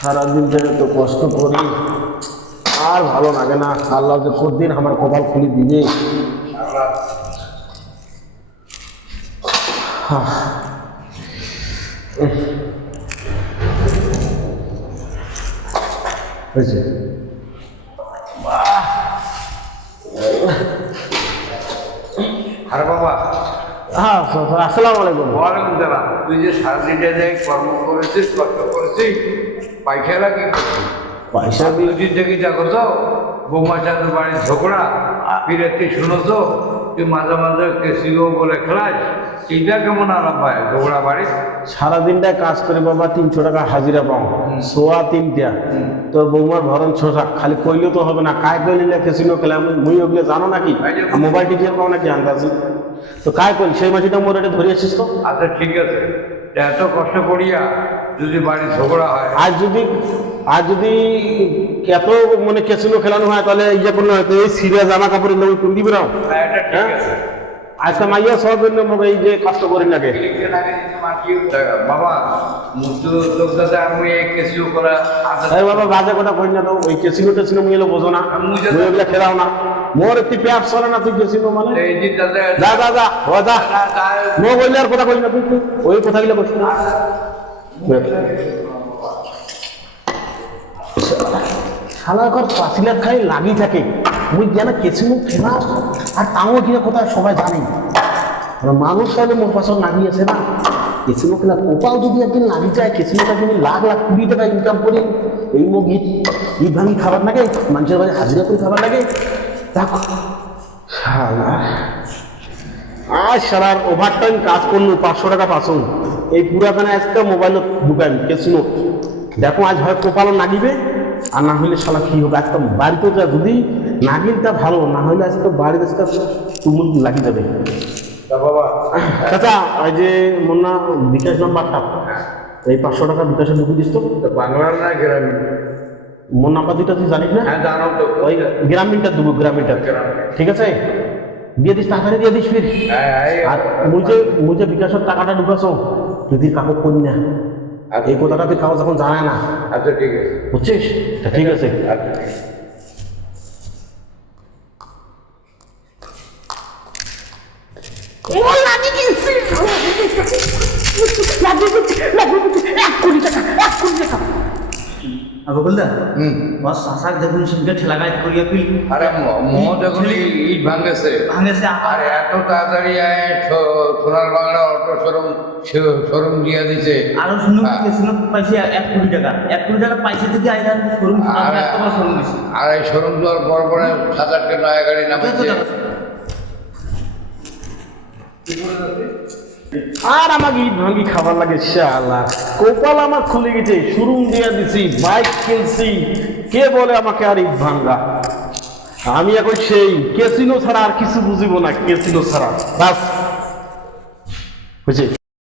সারাদিন ধরে তো কষ্ট করি। আর ভালো লাগে না। আল্লাহ যে দিন আমার কপাল খুলে দিবে। হয়েছে। আরে বাবা। হ্যাঁ আসসালামু আলাইকুম। ওয়ালাইকুম সালাম। তুই যে সারাদিনটা যে কর্ম করেছিস কষ্ট করেছিস কি করছিস? পয়সা থেকে বৌমার সাথে বাড়ির ঝগড়া তুই মাঝে মাঝে কেসিও বলে খেলাস কেমন আরাম পায় ঝগড়া বাড়ি? সারাদিনটা কাজ করে বাবা তিনশো টাকা হাজিরা পাও সোয়া তিনটা। তোর বৌমার ভরণ ছোটা খালি কইলেও তো হবে না কায় কইলে কেসিনো খেলে আমি মুই ওগুলো জানো নাকি? যে- মোবাইল টিপিয়ে পাও নাকি আন্দাজি? তো কায় কইল? সেই মাসিটা মোর এটা ধরে আসিস তো? আচ্ছা ঠিক আছে। এত কষ্ট করিয়া যদি বাড়ি ঝগড়া হয়? আর যদি আর যদি এত মানে কেসিনো খেলানো হয় তাহলে ইয়ে করলে হয়তো এই সিরিয়া জামা কাপড়ের লোক তুমি দিবে না হ্যাঁ, ঠিক আছে। আজকে মাইয়া সব জন্য মোক এই যে কষ্ট করি নাকি বাবা বাবা বাজে কথা কই না তো ওই কেসিনো টেসিনো মুই এলো বোঝো না। মুই যে- খেলাও না। মোর একটি পেট চলে না তুই কেসিনো মানে? এই যে যা যা ও যা। মো বললে আর কথা কই না তুই ওই কথা গুলো বসে না শালা কর পাঁচিলার খাই লাগি থাকে। যেন কেসিনো খেলা। আর তাও কিনা কথা সবাই জানে। মানুষ তাহলে মোর পাশে লাগি আছে না। কেসিনো খেলা কোপাও যদি একদিন লাগি যায় কেসিনোটা যদি লাখ লাখ কুড়ি টাকা ইনকাম করি, এই মুখ ঈদ ঈদ ভাঙি খাবার লাগে, মানুষের বাড়ি হাজিরা করে খাবার লাগে। দেখো আজ সারার ওভার টাইম কাজ করল, পাঁচশো টাকা পাঁচশো এই পুরাখানে আজকে মোবাইল ঢুকাই কেসিনো দেখো, আজ হয় কপালও নাগিবে আর না হইলে শালা কি হবে? আজকে বাড়িতে যা যদি নাগিলটা ভালো না হইলে আজকে বাড়িতে আজকে তুমুল লাগি যাবে। চাচা ওই যে মুন্না বিকাশ নাম্বারটা। এই পাঁচশো টাকা বিকাশে ঢুকে দিস তো। বাংলার না গ্রামীণ? মোর নাম্বার তুই জানিস না? হ্যাঁ জানো তো। ওই গ্রামীণটা দেবো গ্রামীণটা। ঠিক আছে? দিয়ে দিস তাড়াতাড়ি দিয়ে দিস ফির। হ্যাঁ এই আর মুঝে মুঝে বিকাশের টাকাটা ঢুকাছো তুই কাপড় করি না এই কথাটা তুই কাগজ এখন জানায় না আচ্ছা ঠিক আছে। বুঝছিস? ঠিক আছে। আচ্ছা টাকা বকুলদা বস শাসাক দেখুন সিনকে ঠেলা করিয়া পিল আরে মোহ দেখুন ইট ভাঙেছে। ভাঙেছে আর এত তাড়াতাড়ি সোনার বাংলা শোরুম দিয়ে দিছে। আরও শুনুন হ্যাঁ। গেছিল পাইছে এক কোটি টাকা। এক কোটি টাকা পাইছে থেকে আইলাম শোরুম আর এত বড় শোরুম দিছে। আর এই শোরুম দেওয়ার পর পরে সাত আটটা নয়া গাড়ি নামাচ্ছে আর আমাকে ইট ভাঙ্গি খাবার লাগে শালা কপাল আমার খুলে গেছে শুরু দিয়ে দিছি বাইক কিনছি। কে বলে আমাকে আর ইট ভাঙ্গা? আমি এখন সেই কেসিনো ছাড়া আর কিছু বুঝিব না কেসিনো ছাড়া। বাস। বুঝছি